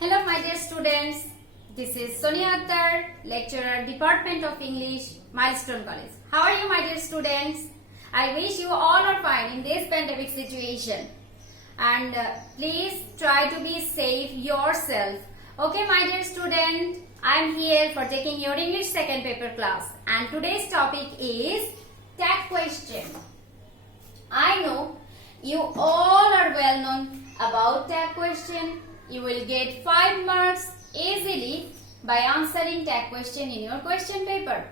Hello my dear students, this is Sonia Akter, lecturer, Department of English, Milestone College. How are you my dear students? I wish you all are fine in this pandemic situation. And please try to be safe yourself. Okay my dear student, I am here for taking your English second paper class. And today's topic is tag question. I know you all are well known about tag question. You will get 5 marks easily by answering tag question in your question paper.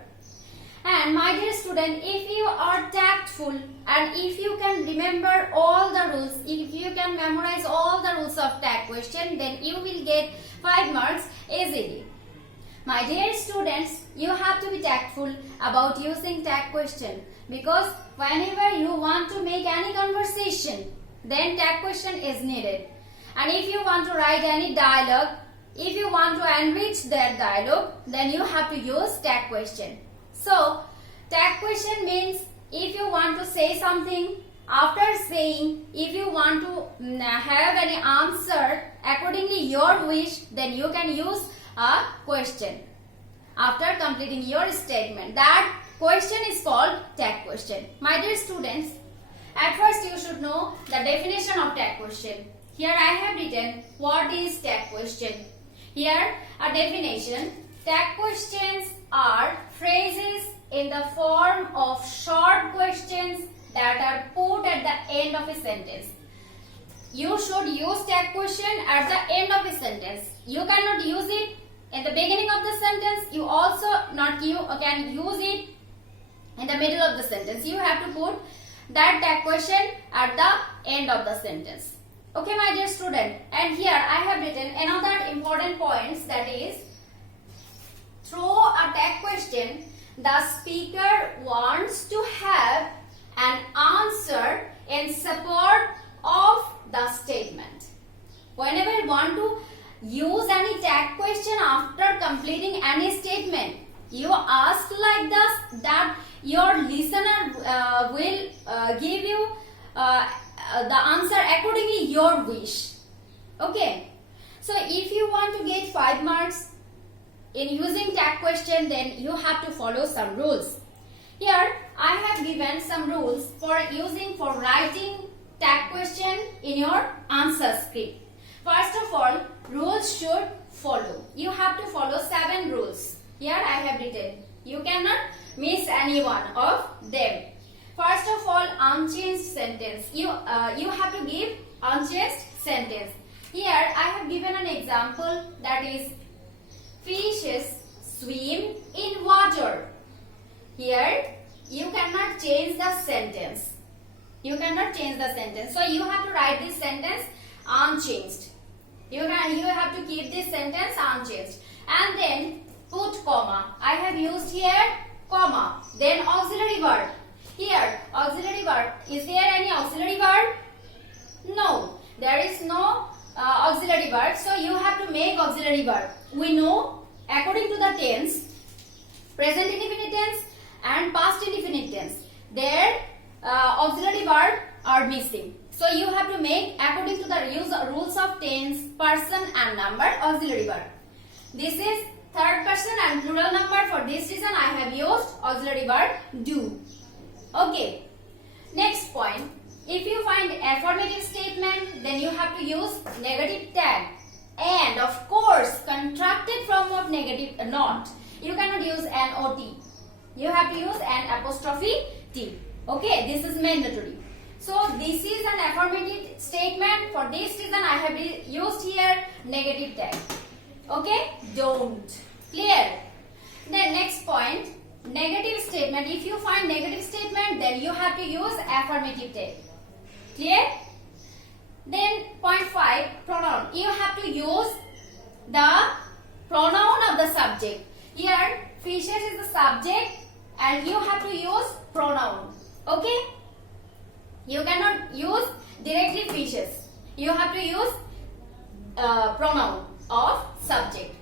And my dear student, if you are tactful and if you can remember all the rules, if you can memorize all the rules of tag question, then you will get 5 marks easily. My dear students, you have to be tactful about using tag question, because whenever you want to make any conversation, then tag question is needed. And if you want to write any dialogue, if you want to enrich that dialogue, then you have to use tag question. So, tag question means if you want to say something, after saying, if you want to have any answer accordingly your wish, then you can use a question. After completing your statement, that question is called tag question. My dear students, at first you should know the definition of tag question. Here I have written what is tag question. Here a definition. Tag questions are phrases in the form of short questions that are put at the end of a sentence. You should use tag question at the end of a sentence. You cannot use it in the beginning of the sentence. You also can use it in the middle of the sentence. You have to put that tag question at the end of the sentence. Okay my dear student, and here I have written another important points, that is, through a tag question, the speaker wants to have an answer in support of the statement. Whenever you want to use any tag question after completing any statement, you ask like this, that your listener will give you the answer accordingly your wish. Okay. So if you want to get 5 marks in using tag question, then you have to follow some rules. Here I have given some rules for writing tag question in your answer script. First of all, rules should follow. You have to follow 7 rules. Here I have written. You cannot miss any one of them. First of all, unchanged sentence. You have to give unchanged sentence. Here I have given an example, that is, fishes swim in water. Here you cannot change the sentence. You cannot change the sentence. So you have to write this sentence unchanged. You have to keep this sentence unchanged. And then put comma. I have used here comma. Then auxiliary verb. Here, auxiliary verb. Is there any auxiliary verb? No, there is no auxiliary verb. So you have to make auxiliary verb. We know, according to the tense, present indefinite tense and past indefinite tense, their auxiliary verb are missing. So you have to make, according to the rules of tense, person and number, auxiliary verb. This is third person and plural number. For this reason, I have used auxiliary verb do. Okay. Next point. If you find affirmative statement, then you have to use negative tag. And of course, contracted form of negative not. You cannot use not. You have to use an apostrophe t. Okay, this is mandatory. So this is an affirmative statement. For this reason, I have used here negative tag. Okay, don't. Clear? Then next point. Negative statement. If you find negative statement, then you have to use affirmative tag. Clear? Then point 5, pronoun. You have to use the pronoun of the subject. Here, fishes is the subject and you have to use pronoun. Okay? You cannot use directly fishes. You have to use pronoun of subject.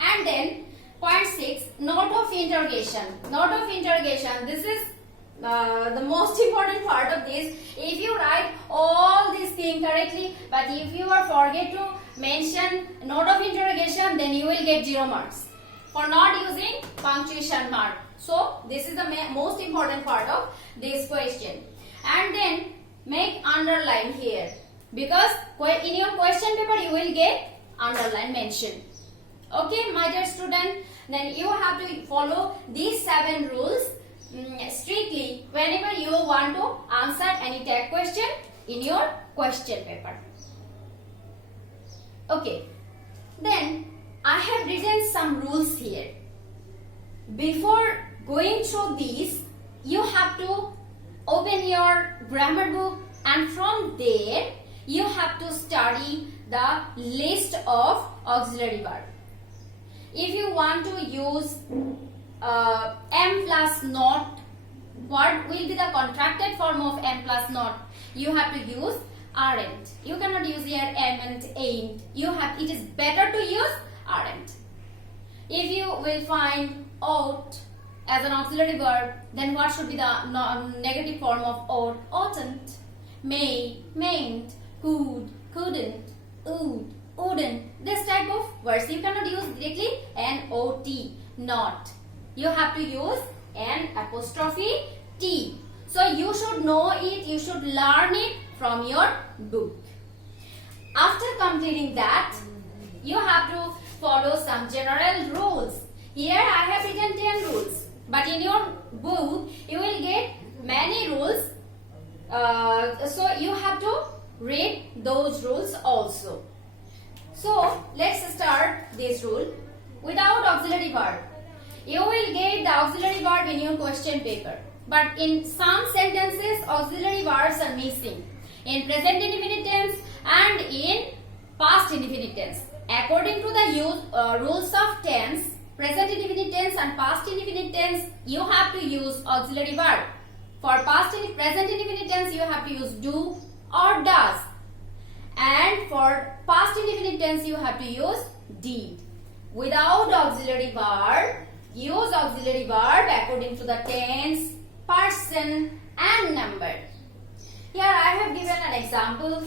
And then point 6, note of interrogation. Note of interrogation. This is the most important part of this, if you write all these things correctly, but if you are forget to mention note of interrogation, then you will get 0 marks for not using punctuation mark. So this is the most important part of this question. And then make underline here, because in your question paper you will get underline mention. Okay, my dear student, then you have to follow these 7 rules strictly whenever you want to answer any tag question in your question paper. Okay, then I have written some rules here. Before going through these, you have to open your grammar book, and from there you have to study the list of auxiliary verb. If you want to use am plus not, what will be the contracted form of am plus not? You have to use aren't. You cannot use here am and ain't. It is better to use aren't. If you will find ought as an auxiliary verb, then what should be the negative form of ought? Oughtn't, may, mayn't, could, couldn't, would, wouldn't. This type of words you cannot use directly N-O-T, not. You have to use an apostrophe T. So you should know it, you should learn it from your book. After completing that, you have to follow some general rules. Here I have written 10 rules, but in your book you will get many rules. So you have to read those rules also. So let's start this rule. Without auxiliary verb, you will get the auxiliary verb in your question paper. But in some sentences, auxiliary verbs are missing. In present indefinite tense and in past indefinite tense. According to the rules of tense, present indefinite tense and past indefinite tense, you have to use auxiliary verb. For present indefinite tense, you have to use do or does. And for past indefinite tense, you have to use did. Without auxiliary verb, use auxiliary verb according to the tense, person and number. Here I have given an example.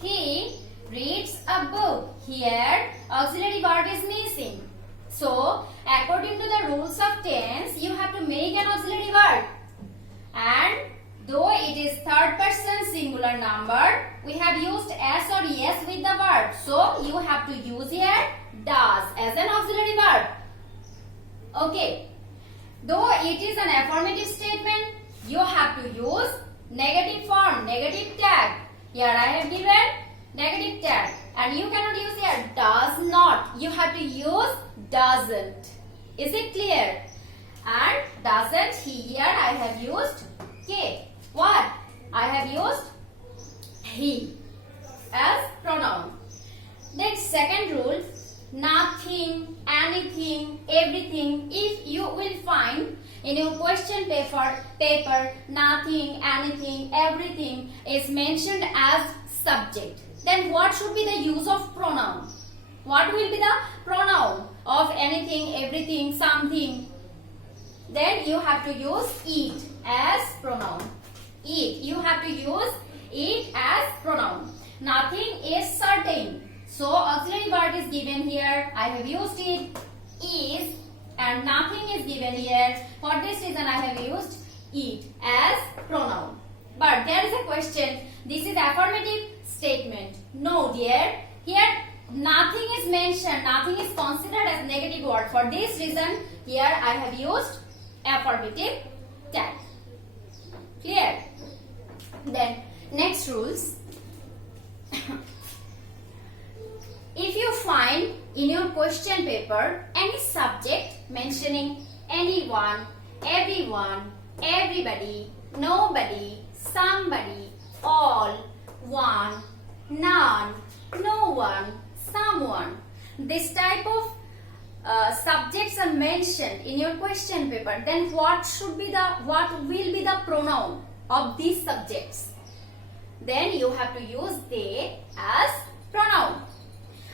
He reads a book. Here auxiliary verb is missing. So according to the rules of tense, you have to make an auxiliary verb. And though it is third person singular number, we have used s or yes with the verb. So you have to use here does as an auxiliary verb. Okay. Though it is an affirmative statement, you have to use negative form, negative tag. Here I have given negative tag. And you cannot use here does not. You have to use doesn't. Is it clear? And doesn't, here I have used K. What? I have used he as pronoun. Then second rule, nothing, anything, everything. If you will find in your question paper nothing, anything, everything is mentioned as subject, then what should be the use of pronoun? What will be the pronoun of anything, everything, something? Then you have to use it as pronoun. It. You have to use it as pronoun. Nothing is certain. So auxiliary verb is given here. I have used it, is, and nothing is given here. For this reason I have used it as pronoun. But there is a question. This is affirmative statement. No dear. Here nothing is mentioned. Nothing is considered as negative word. For this reason here I have used affirmative tag. Clear? Then next rules. If you find in your question paper any subject mentioning anyone, everyone, everybody, nobody, somebody, all, one, none, no one, someone, this type of subjects are mentioned in your question paper, then what will be the pronoun of these subjects? Then you have to use they as pronoun.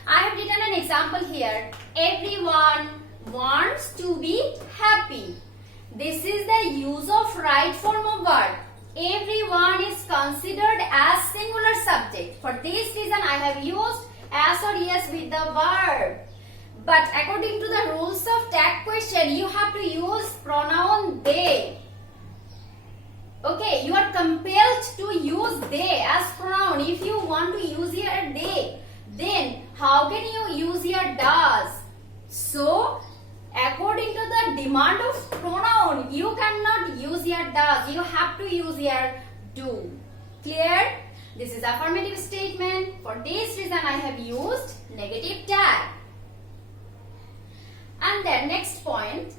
I have written an example here. Everyone wants to be happy. This is the use of right form of verb. Everyone is considered as singular subject. For this reason, I have used as or yes with the verb. But according to the rules of tag question, you have to use pronoun they. Okay, you are compelled to use they as pronoun. If you want to use here they, then how can you use here does? So, according to the demand of pronoun, you cannot use here does. You have to use here do. Clear? This is affirmative statement. For this reason, I have used negative tag. And then next point,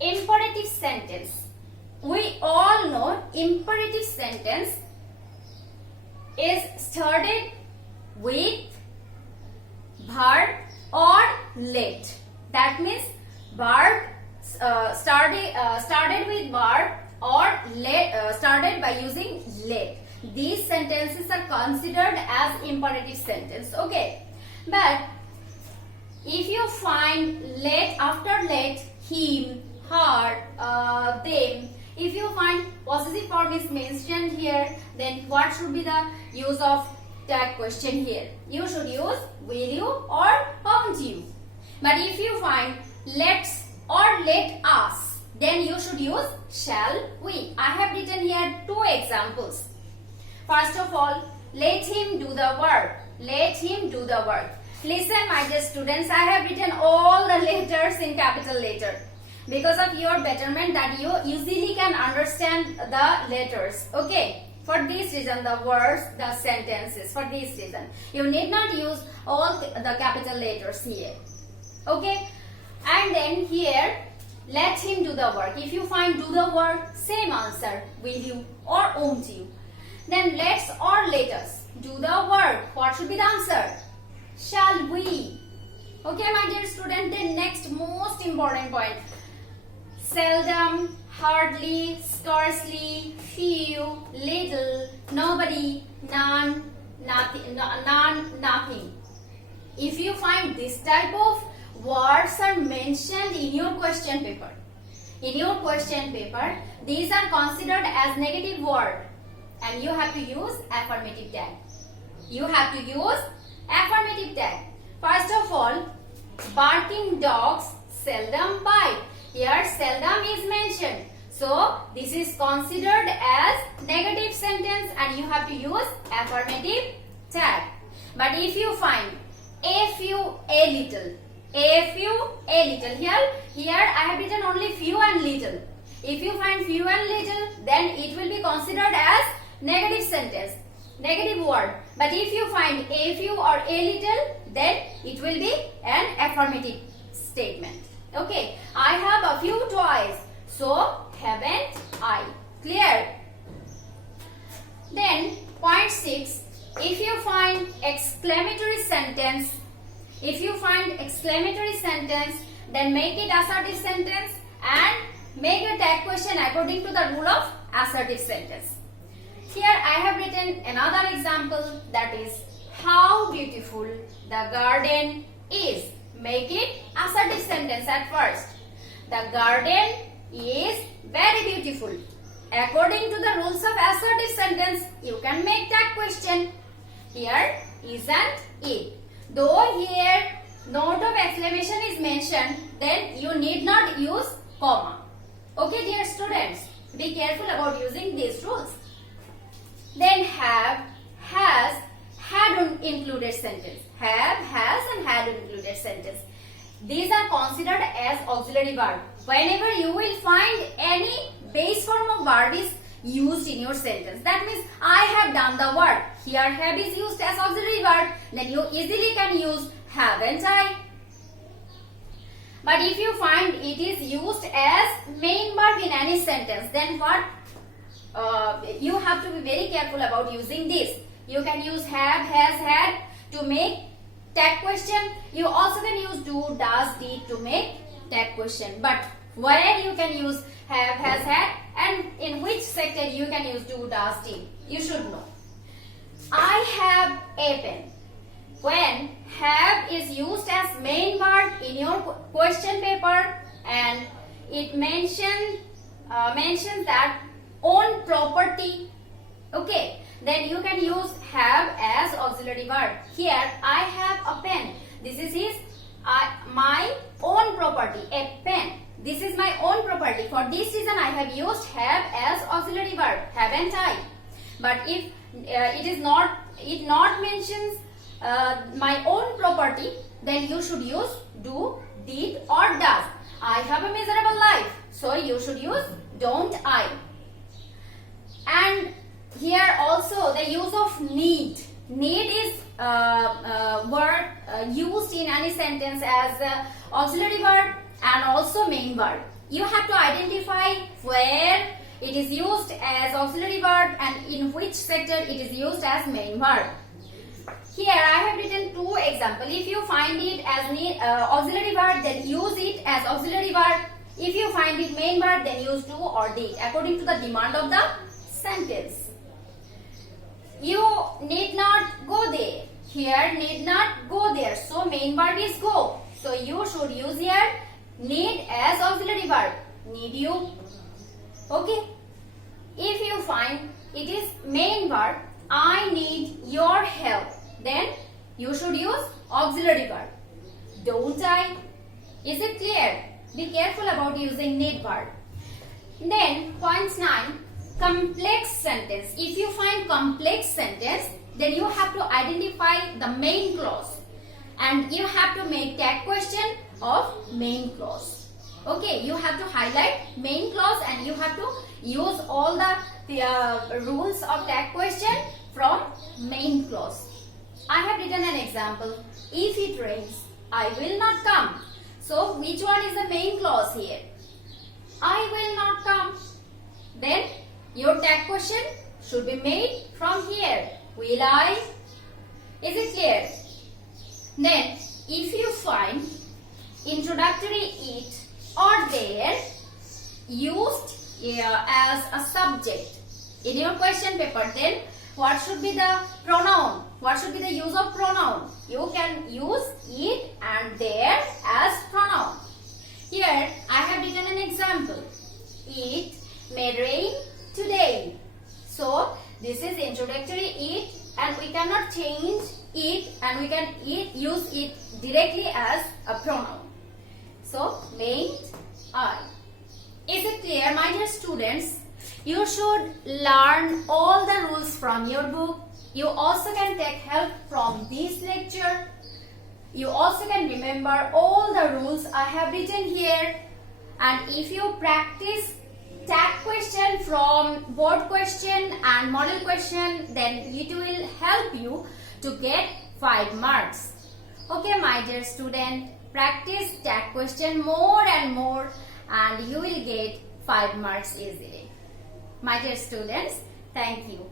imperative sentence. We all know imperative sentence is started with verb or let. That means verb started with verb or started by using let. These sentences are considered as imperative sentence. Okay, but if you find let after let, him, her, them, if you find possessive form is mentioned here, then what should be the use of tag question here? You should use will you or won't you. But if you find let's or let us, then you should use shall we. I have written here two examples. First of all, let him do the work. Let him do the work. Listen, my dear students, I have written all the letters in capital letter because of your betterment that you easily can understand the letters. Okay, for this reason the words, the sentences, for this reason you need not use all the capital letters here. Okay, and then here let him do the work. If you find do the work, same answer, will you or won't you. Then let's or let us do the work. What should be the answer? Shall we. Okay, my dear student, then next most important point. Seldom, hardly, scarcely, few, little, nobody, none, nothing. If you find this type of words are mentioned in your question paper, these are considered as negative word and you have to use affirmative tag. First of all, barking dogs seldom bite. Here seldom is mentioned. So this is considered as negative sentence and you have to use affirmative tag. But if you find a few, a little, here I have written only few and little. If you find few and little, then it will be considered as negative sentence, negative word. But if you find a few or a little, then it will be an affirmative statement. Okay, I have a few toys, so haven't I. Clear? Then point 6, if you find exclamatory sentence, then make it assertive sentence and make a tag question according to the rule of assertive sentence. Here I have written another example, that is how beautiful the garden is. Make it assertive sentence at first. The garden is very beautiful. According to the rules of assertive sentence, you can make that question. Here, isn't it? Though here note of exclamation is mentioned, then you need not use comma. Okay, dear students, be careful about using these rules. Then have, has, had included sentence. Have, has and had included sentence. These are considered as auxiliary verb. Whenever you will find any base form of verb is used in your sentence, that means I have done the work. Here have is used as auxiliary verb, then you easily can use haven't I. But if you find it is used as main verb in any sentence, then what? You have to be very careful about using this. You can use have, has, had to make tag question. You also can use do, does, did to make tag question. But where you can use have, has, had, and in which sector you can use do, does, did, you should know. I have a pen. When have is used as main verb in your question paper and it mentions that own property. Okay, then you can use have as auxiliary verb. Here I have a pen. This is my own property, a pen. This is my own property. For this reason I have used have as auxiliary verb, haven't I? But if it not mentions my own property, then you should use do, did or does. I have a miserable life, so you should use don't I. And here also the use of need. Need is word used in any sentence as auxiliary verb and also main verb. You have to identify where it is used as auxiliary verb and in which sector it is used as main verb. Here I have written two examples. If you find it as auxiliary verb, then use it as auxiliary verb. If you find it main verb, then use do or did according to the demand of the sentence. You need not go there. Here need not go there. So main verb is go. So you should use here need as auxiliary verb. Need you. Okay. If you find it is main verb, I need your help, then you should use auxiliary verb. Don't I? Is it clear? Be careful about using need verb. Then point 9. Complex sentence. If you find complex sentence, then you have to identify the main clause and you have to make tag question of main clause. Okay, you have to highlight main clause and you have to use all the rules of tag question from main clause. I have written an example. If it rains, I will not come. So which one is the main clause here? I will not come. Then your tag question should be made from here. Will I? Is it clear? Then if you find introductory it or there used as a subject in your question paper, then what should be the pronoun? What should be the use of pronoun? You can use it and there as pronoun. Here I have written an example. It may rain today. So this is introductory it and we cannot change it and we can use it directly as a pronoun. So mayn't I. Is it clear, my dear students? You should learn all the rules from your book. You also can take help from this lecture. You also can remember all the rules I have written here. And if you practice tag question from board question and model question, then it will help you to get 5 marks. Okay, my dear student, practice tag question more and more and you will get 5 marks easily. My dear students, thank you.